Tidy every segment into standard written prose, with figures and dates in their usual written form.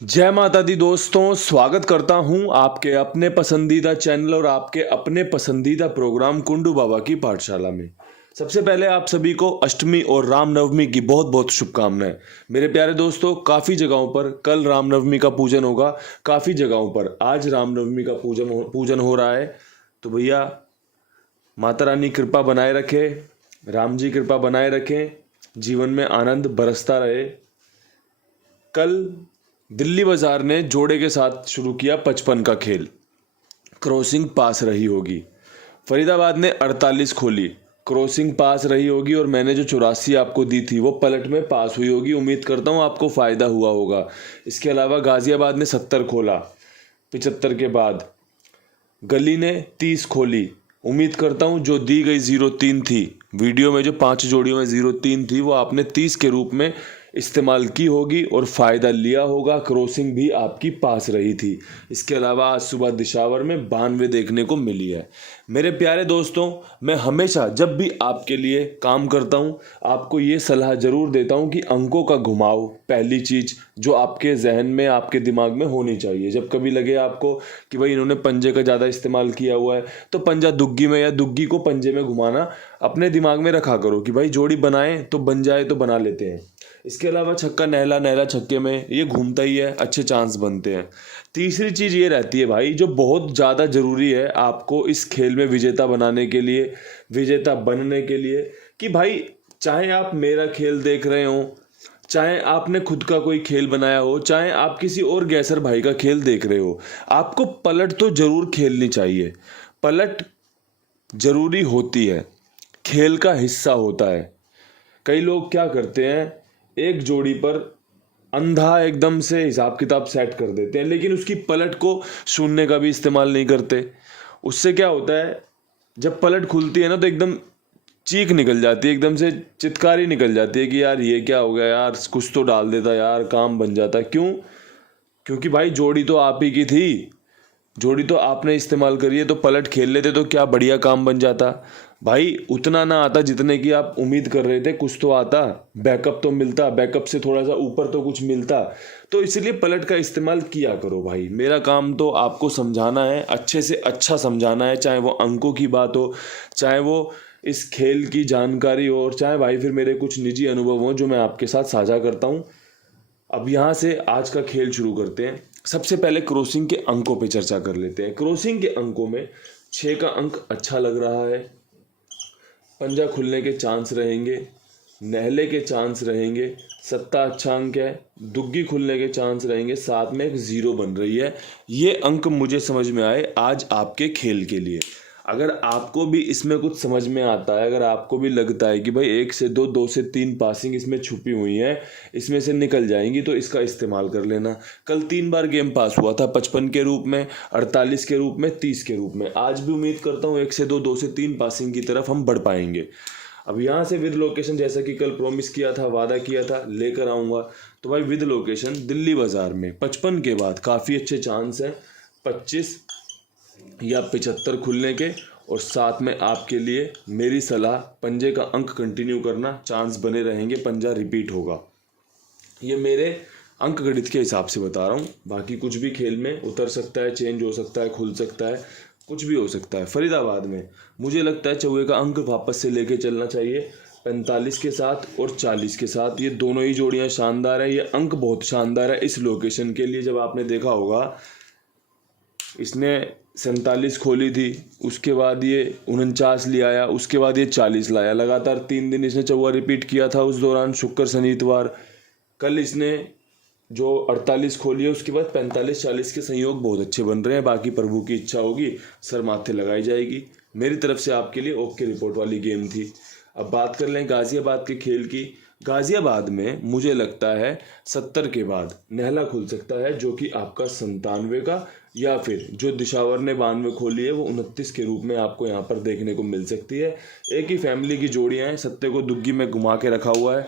जय माता दी दोस्तों, स्वागत करता हूं आपके अपने पसंदीदा चैनल और आपके अपने पसंदीदा प्रोग्राम कुंडू बाबा की पाठशाला में। सबसे पहले आप सभी को अष्टमी और रामनवमी की बहुत बहुत शुभकामनाएं। मेरे प्यारे दोस्तों, काफ़ी जगहों पर कल रामनवमी का पूजन होगा, काफ़ी जगहों पर आज रामनवमी का पूजन हो रहा है। तो भैया माता रानी कृपा बनाए रखे, राम जी कृपा बनाए रखें, जीवन में आनंद बरसता रहे। कल दिल्ली बाजार ने जोड़े के साथ शुरू किया 55 का खेल, क्रॉसिंग पास रही होगी। फरीदाबाद ने 48 खोली, क्रॉसिंग पास रही होगी और मैंने जो 84 आपको दी थी वो पलट में पास हुई होगी। उम्मीद करता हूँ आपको फ़ायदा हुआ होगा। इसके अलावा गाज़ियाबाद ने 70 खोला 75 के बाद, गली ने 30 खोली। उम्मीद करता हूँ जो दी गई 03 थी, वीडियो में जो 5 जोड़ियों में 03 थी वो आपने 30 के रूप में इस्तेमाल की होगी और फ़ायदा लिया होगा। क्रॉसिंग भी आपकी पास रही थी। इसके अलावा आज सुबह दिशावर में 92 देखने को मिली है। मेरे प्यारे दोस्तों, मैं हमेशा जब भी आपके लिए काम करता हूँ आपको ये सलाह ज़रूर देता हूँ कि अंकों का घुमाव पहली चीज़ जो आपके जहन में आपके दिमाग में होनी चाहिए। जब कभी लगे आपको कि भाई इन्होंने पंजे का ज़्यादा इस्तेमाल किया हुआ है तो पंजा दुग्गी में या दुग्गी को पंजे में घुमाना अपने दिमाग में रखा करो कि भाई जोड़ी बनाएं तो बन जाए तो बना लेते हैं। इसके अलावा छक्का नहला नहला छक्के में ये घूमता ही है, अच्छे चांस बनते हैं। तीसरी चीज़ ये रहती है भाई, जो बहुत ज़्यादा ज़रूरी है आपको इस खेल में विजेता बनाने के लिए, विजेता बनने के लिए, कि भाई चाहे आप मेरा खेल देख रहे हो, चाहे आपने खुद का कोई खेल बनाया हो, चाहे आप किसी और गैसर भाई का खेल देख रहे हो, आपको पलट तो ज़रूर खेलनी चाहिए। पलट ज़रूरी होती है, खेल का हिस्सा होता है। कई लोग क्या करते हैं, एक जोड़ी पर अंधा एकदम से हिसाब किताब सेट कर देते हैं, लेकिन उसकी पलट को शून्य का भी इस्तेमाल नहीं करते। उससे क्या होता है, जब पलट खुलती है ना तो एकदम चीख निकल जाती है, एकदम से चित्कारी निकल जाती है कि यार ये क्या हो गया यार, कुछ तो डाल देता यार, काम बन जाता। क्यों? क्योंकि भाई जोड़ी तो आप ही की थी, जोड़ी तो आपने इस्तेमाल करी है, तो पलट खेल लेते तो क्या बढ़िया काम बन जाता। भाई उतना ना आता जितने की आप उम्मीद कर रहे थे, कुछ तो आता, बैकअप तो मिलता, बैकअप से थोड़ा सा ऊपर तो कुछ मिलता। तो इसलिए पलट का इस्तेमाल किया करो भाई। मेरा काम तो आपको समझाना है, अच्छे से अच्छा समझाना है, चाहे वो अंकों की बात हो, चाहे वो इस खेल की जानकारी हो, और चाहे भाई फिर मेरे कुछ निजी अनुभव हो जो मैं आपके साथ साझा करता हूँ। अब यहाँ से आज का खेल शुरू करते हैं। सबसे पहले क्रॉसिंग के अंकों पे चर्चा कर लेते हैं। क्रॉसिंग के अंकों में 6 का अंक अच्छा लग रहा है, पंजा खुलने के चांस रहेंगे, नहले के चांस रहेंगे, सत्ता अच्छा अंक है, दुग्गी खुलने के चांस रहेंगे, साथ में एक 0 बन रही है। ये अंक मुझे समझ में आए आज आपके खेल के लिए। अगर आपको भी इसमें कुछ समझ में आता है, अगर आपको भी लगता है कि भाई 1 से 2, 2 से 3 पासिंग इसमें छुपी हुई हैं, इसमें से निकल जाएंगी, तो इसका इस्तेमाल कर लेना। कल 3 बार गेम पास हुआ था, 55 के रूप में, 48 के रूप में, 30 के रूप में। आज भी उम्मीद करता हूँ 1 से 2, 2 से 3 पासिंग की तरफ हम बढ़ पाएंगे। अब यहाँ से विद लोकेशन, जैसा कि कल प्रॉमिस किया था, वादा किया था, लेकर आऊँगा। तो भाई विद लोकेशन दिल्ली बाजार में 55 के बाद काफ़ी अच्छे चांस हैं 25 या 75 खुलने के, और साथ में आपके लिए मेरी सलाह, पंजे का अंक कंटिन्यू करना, चांस बने रहेंगे, पंजा रिपीट होगा। ये मेरे अंक गणित के हिसाब से बता रहा हूँ, बाकी कुछ भी खेल में उतर सकता है, चेंज हो सकता है, खुल सकता है, कुछ भी हो सकता है। फरीदाबाद में मुझे लगता है चौके का अंक वापस से लेके चलना चाहिए 45 के साथ और 40 के साथ। ये दोनों ही जोड़ियाँ शानदार हैं, ये अंक बहुत शानदार है इस लोकेशन के लिए। जब आपने देखा होगा इसने 47 खोली थी, उसके बाद ये 49 ले आया, उसके बाद ये 40 लाया, लगातार 3 दिन इसने चौका रिपीट किया था। उस दौरान शुक्र शनि इतवार, कल इसने जो 48 खोली है उसके बाद 45-40 के संयोग बहुत अच्छे बन रहे हैं। बाकी प्रभु की इच्छा होगी, सर माथे लगाई जाएगी। मेरी तरफ से आपके लिए ओके रिपोर्ट वाली गेम थी। अब बात कर लें गाज़ियाबाद के खेल की। गाज़ियाबाद में मुझे लगता है 70 के बाद नहला खुल सकता है, जो कि आपका 97 का, या फिर जो दिशावर ने 92 खोली है वो 29 के रूप में आपको यहाँ पर देखने को मिल सकती है। एक ही फैमिली की जोड़ियाँ हैं, सत्ते को दुग्गी में घुमा के रखा हुआ है,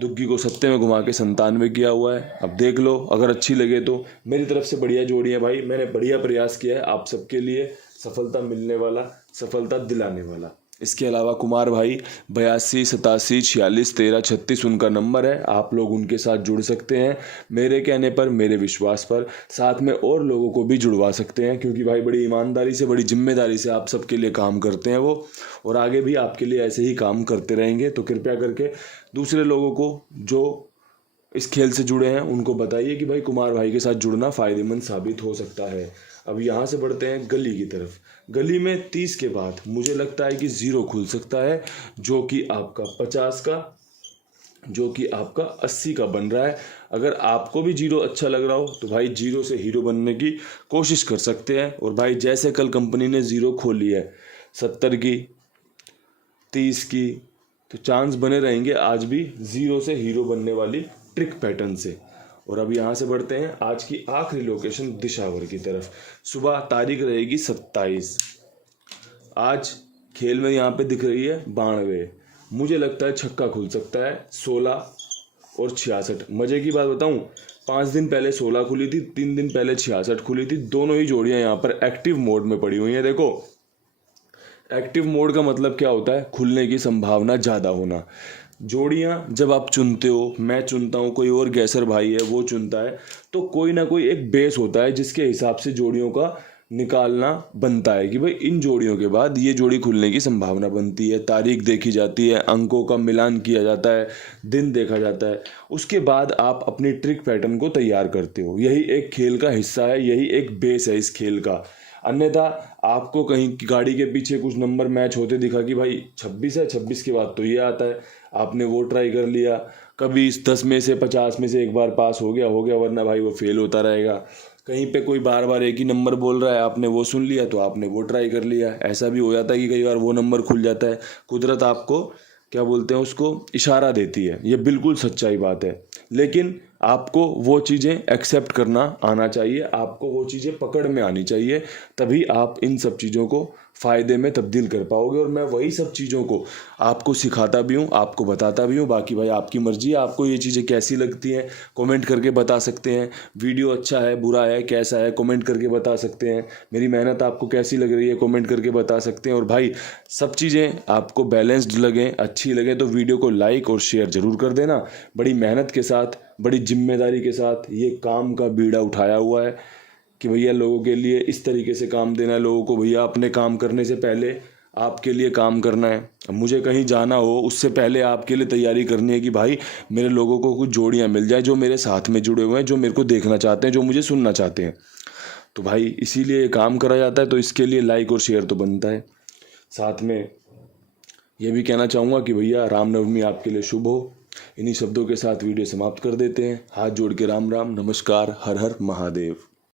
दुग्गी को सत्ते में घुमा के 97 किया हुआ है। अब देख लो, अगर अच्छी लगे तो। मेरी तरफ से बढ़िया जोड़ी है भाई, मैंने बढ़िया प्रयास किया है आप सबके लिए, सफलता मिलने वाला, सफलता दिलाने वाला। इसके अलावा कुमार भाई 82 87 46 13 36 उनका नंबर है। आप लोग उनके साथ जुड़ सकते हैं मेरे कहने पर, मेरे विश्वास पर। साथ में और लोगों को भी जुड़वा सकते हैं, क्योंकि भाई बड़ी ईमानदारी से, बड़ी जिम्मेदारी से आप सबके लिए काम करते हैं वो, और आगे भी आपके लिए ऐसे ही काम करते रहेंगे। तो कृपया करके दूसरे लोगों को जो इस खेल से जुड़े हैं उनको बताइए कि भाई कुमार भाई के साथ जुड़ना फ़ायदेमंद साबित हो सकता है। अब यहाँ से बढ़ते हैं गली की तरफ। गली में 30 के बाद मुझे लगता है कि 0 खुल सकता है, जो कि आपका 50 का, जो कि आपका 80 का बन रहा है। अगर आपको भी 0 अच्छा लग रहा हो तो भाई 0 से हीरो बनने की कोशिश कर सकते हैं। और भाई जैसे कल कंपनी ने 0 खोली है 70 की, 30 की, तो चांस बने रहेंगे आज भी 0 से हीरो बनने वाली ट्रिक पैटर्न से। और अब यहाँ से बढ़ते हैं आज की आखिरी लोकेशन दिशावर की तरफ। सुबह तारीख रहेगी 27। आज खेल में यहाँ पे दिख रही है 92। मुझे लगता है छक्का खुल सकता है 16 और 66। मजे की बात बताऊं, 5 दिन पहले 16 खुली थी, 3 दिन पहले 66 खुली थी। दोनों ही जोड़ियां यहाँ पर एक्टिव मोड में पड़ी हुई हैं। देखो, एक्टिव मोड का मतलब क्या होता है? खुलने की संभावना ज़्यादा होना। जोड़ियां जब आप चुनते हो, मैं चुनता हूँ, कोई और गैसर भाई है वो चुनता है, तो कोई ना कोई एक बेस होता है जिसके हिसाब से जोड़ियों का निकालना बनता है कि भाई इन जोड़ियों के बाद ये जोड़ी खुलने की संभावना बनती है। तारीख देखी जाती है, अंकों का मिलान किया जाता है, दिन देखा जाता है। उसके बाद आप अपनी ट्रिक पैटर्न को तैयार करते हो। यही एक खेल का हिस्सा है, यही एक बेस है इस खेल का। अन्यथा आपको कहीं गाड़ी के पीछे कुछ नंबर मैच होते दिखा कि भाई 26 है, 26 के बाद तो ये आता है, आपने वो ट्राई कर लिया, कभी इस 10 में से 50 में से एक बार पास हो गया, वरना भाई वो फेल होता रहेगा। कहीं पे कोई बार बार एक ही नंबर बोल रहा है, आपने वो सुन लिया तो आपने वो ट्राई कर लिया। ऐसा भी हो जाता है कि कई बार वो नंबर खुल जाता है। कुदरत आपको क्या बोलते हैं उसको, इशारा देती है। ये बिल्कुल सच्चाई बात है। लेकिन आपको वो चीज़ें एक्सेप्ट करना आना चाहिए, आपको वो चीज़ें पकड़ में आनी चाहिए, तभी आप इन सब चीज़ों को फ़ायदे में तब्दील कर पाओगे। और मैं वही सब चीज़ों को आपको सिखाता भी हूँ, आपको बताता भी हूँ। बाकी भाई आपकी मर्ज़ी है, आपको ये चीज़ें कैसी लगती हैं कमेंट करके बता सकते हैं। वीडियो अच्छा है, बुरा है, कैसा है, कमेंट करके बता सकते हैं। मेरी मेहनत आपको कैसी लग रही है कमेंट करके बता सकते हैं। और भाई सब चीज़ें आपको बैलेंस्ड लगें, अच्छी लगें तो वीडियो को लाइक और शेयर ज़रूर कर देना। बड़ी मेहनत के साथ, बड़ी जिम्मेदारी के साथ ये काम का बीड़ा उठाया हुआ है कि भैया लोगों के लिए इस तरीके से काम देना है लोगों को। भैया अपने काम करने से पहले आपके लिए काम करना है। अब मुझे कहीं जाना हो उससे पहले आपके लिए तैयारी करनी है कि भाई मेरे लोगों को कुछ जोड़ियां मिल जाए जो मेरे साथ में जुड़े हुए हैं, जो मेरे को देखना चाहते हैं, जो मुझे सुनना चाहते हैं। तो भाई इसीलिए ये काम करा जाता है, तो इसके लिए लाइक और शेयर तो बनता है। साथ में ये भी कहना चाहूँगा कि भैया रामनवमी आपके लिए शुभ हो। इन्हीं शब्दों के साथ वीडियो समाप्त कर देते हैं। हाथ जोड़ के राम राम, नमस्कार, हर हर महादेव।